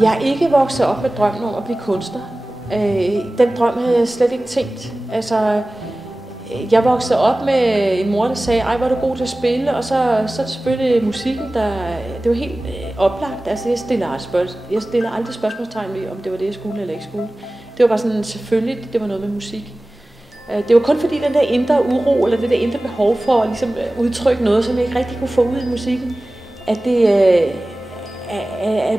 Jeg er ikke vokset op med drømmen om at blive kunstner. Den drøm havde jeg slet ikke tænkt. Altså, jeg voksede op med en mor, der sagde, ej, hvor er du god til at spille, og så selvfølgelig musikken, det var helt oplagt. Altså, jeg stiller aldrig spørgsmålstegn ved, om det var det, jeg skulle eller ikke skulle. Det var bare sådan, selvfølgelig, det var noget med musik. Det var kun fordi den der indre uro, eller det der indre behov for at ligesom udtrykke noget, som jeg ikke rigtig kunne få ud i musikken, at jeg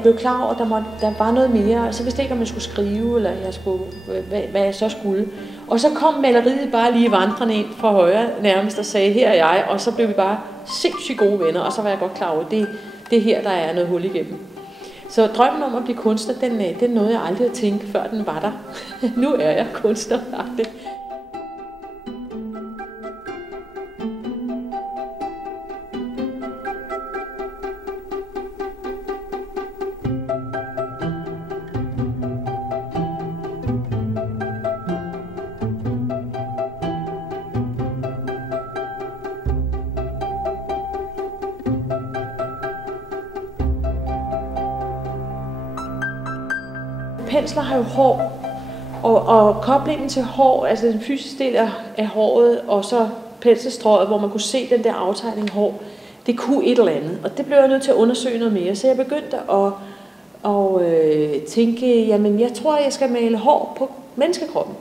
blev klar over, at der var noget mere. Så vidste jeg ikke, om jeg skulle skrive, eller hvad jeg så skulle. Og så kom maleriet bare lige vandrende ind fra højre nærmest og sagde, her er jeg, og så blev vi bare sindssygt gode venner, og så var jeg godt klar over, det er her, der er noget hul igennem. Så drømmen om at blive kunstner, den nåede jeg aldrig at tænke, før den var der. Nu er jeg kunstner. Pensler har jo hår, og koblingen til hår, altså den fysiske del af håret, og så penselstrøget, hvor man kunne se den der aftegning hår, det kunne et eller andet. Og det blev jeg nødt til at undersøge noget mere, så jeg begyndte at tænke, jamen jeg tror, jeg skal male hår på menneskekroppen.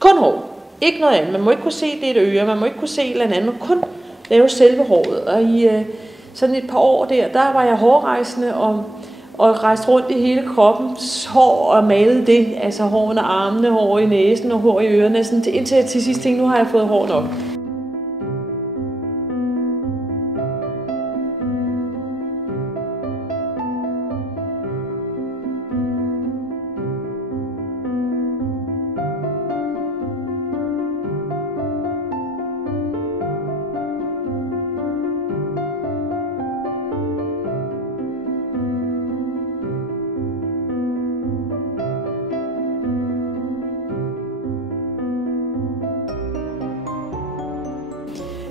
Kun hår. Ikke noget andet. Man må ikke kunne se det et øre, man må ikke kunne se et eller andet, man må kun lave selve håret. Og i sådan et par år der var jeg hårrejsende og rejste rundt i hele kroppens hår og malede det, altså hår under armene, hår i næsen og hår i ørerne, indtil jeg til sidst tænkte, nu har jeg fået hår nok.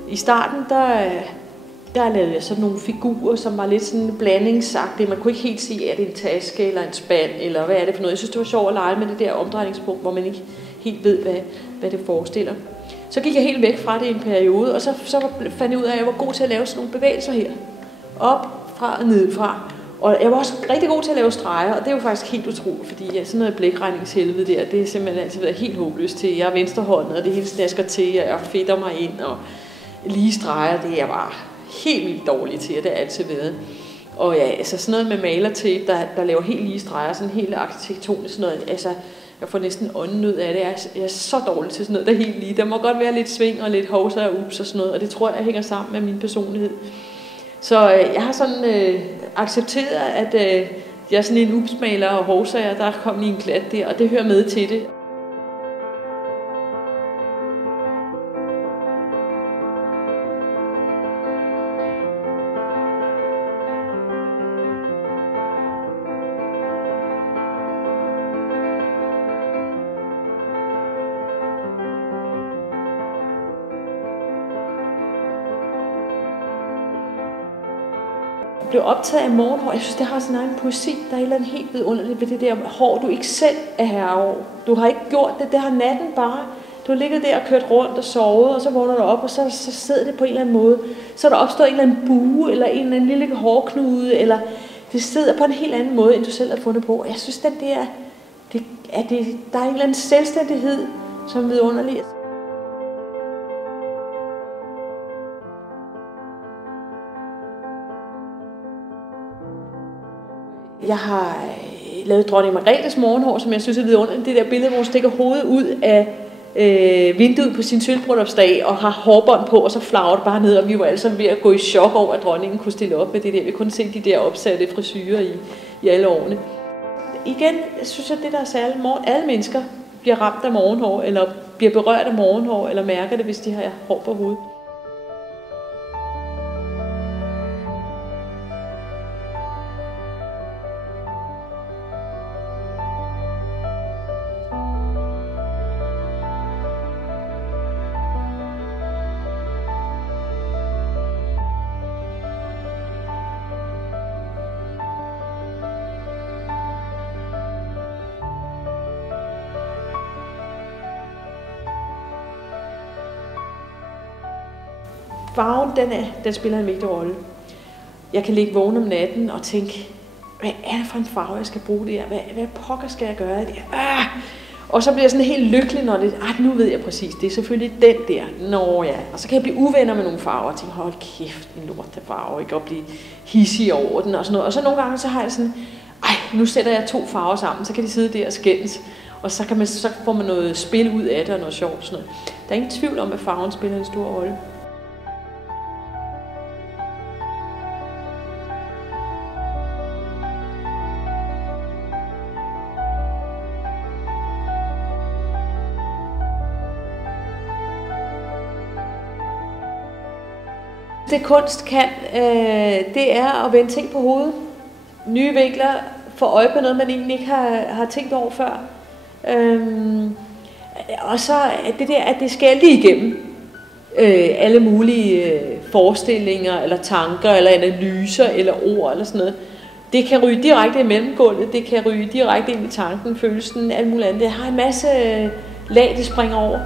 I starten, der lavede jeg sådan nogle figurer, som var lidt sådan blandingsagtige. Man kunne ikke helt sige, er det en taske eller en spand, eller hvad er det for noget. Jeg synes, det var sjovt at lege med det der omdrejningspunkt, hvor man ikke helt ved, hvad det forestiller. Så gik jeg helt væk fra det i en periode, og så fandt jeg ud af, at jeg var god til at lave sådan nogle bevægelser her. Op fra og nedfra. Og jeg var også rigtig god til at lave streger, og det var faktisk helt utroligt, fordi sådan noget blækregningshelvede der, det er simpelthen altid været helt håbløst til. Jeg er venstrehåndet, og det hele snasker til, og jeg fedter mig ind, og lige streger, det er jeg bare helt vildt dårlig til, og det har altid været. Og ja, altså sådan noget med malertape, der laver helt lige streger, sådan helt arkitektonisk sådan noget, altså jeg får næsten ånden ud af det. Jeg er så dårlig til sådan noget, der er helt lige. Der må godt være lidt sving og lidt hovser og ups og sådan noget, og det tror jeg hænger sammen med min personlighed. Så jeg har sådan accepteret, at jeg er sådan en upsmaler og hovsager, der kom lige en klat der, og det hører med til det. Blev optaget af morgenhår. Jeg synes, det har sådan en poesi. Der er et eller andet helt vidunderligt ved det der hår, du ikke selv er herre over. Du har ikke gjort det. Det har natten bare. Du har ligget der og kørt rundt og sovet, og så vågner du op, og så sidder det på en eller anden måde. Så er der opstået en eller anden bue, eller en eller anden lille hårknude, eller det sidder på en helt anden måde, end du selv har fundet på. Jeg synes, der er en eller anden selvstændighed, som er vidunderlig. Jeg har lavet dronning Margrethes morgenhår, som jeg synes er vidunderligt. Det der billede, hvor hun stikker hovedet ud af vinduet på sin sølvbryllupsdag og har hårbånd på, og så flager det bare ned, og vi var alle sammen ved at gå i chok over, at dronningen kunne stille op med det der. Vi kunne se de der opsatte frisyrer i alle årene. Igen synes jeg, det der er særligt, alle mennesker bliver ramt af morgenhår, eller bliver berørt af morgenhår, eller mærker det, hvis de har hår på hovedet. farven, den spiller en vigtig rolle. Jeg kan ligge vågen om natten og tænke, hvad er det for en farve, jeg skal bruge det her? Hvad pokker skal jeg gøre det her? Og så bliver jeg sådan helt lykkelig, når det nu ved jeg præcis, det er selvfølgelig den der. Nå ja. Og så kan jeg blive uvenner med nogle farver og tænke, hold kæft, en lortefarve, ikke? Og blive hissig over den og sådan noget. Og så nogle gange, så har jeg sådan, nu sætter jeg 2 farver sammen, så kan de sidde der og skændes. Og så får man noget spil ud af det og noget sjovt sådan noget. Der er ingen tvivl om, at farven spiller en stor rolle. Det kunst kan, det er at vende ting på hovedet. Nye vinkler, få øje på noget, man egentlig ikke har tænkt over før. Og så det der, at det skal lige igennem alle mulige forestillinger, eller tanker, eller analyser, eller ord, eller sådan noget. Det kan ryge direkte i mellemgulvet, det kan ryge direkte ind i tanken, følelsen, alt muligt andet. Det har en masse lag, det springer over.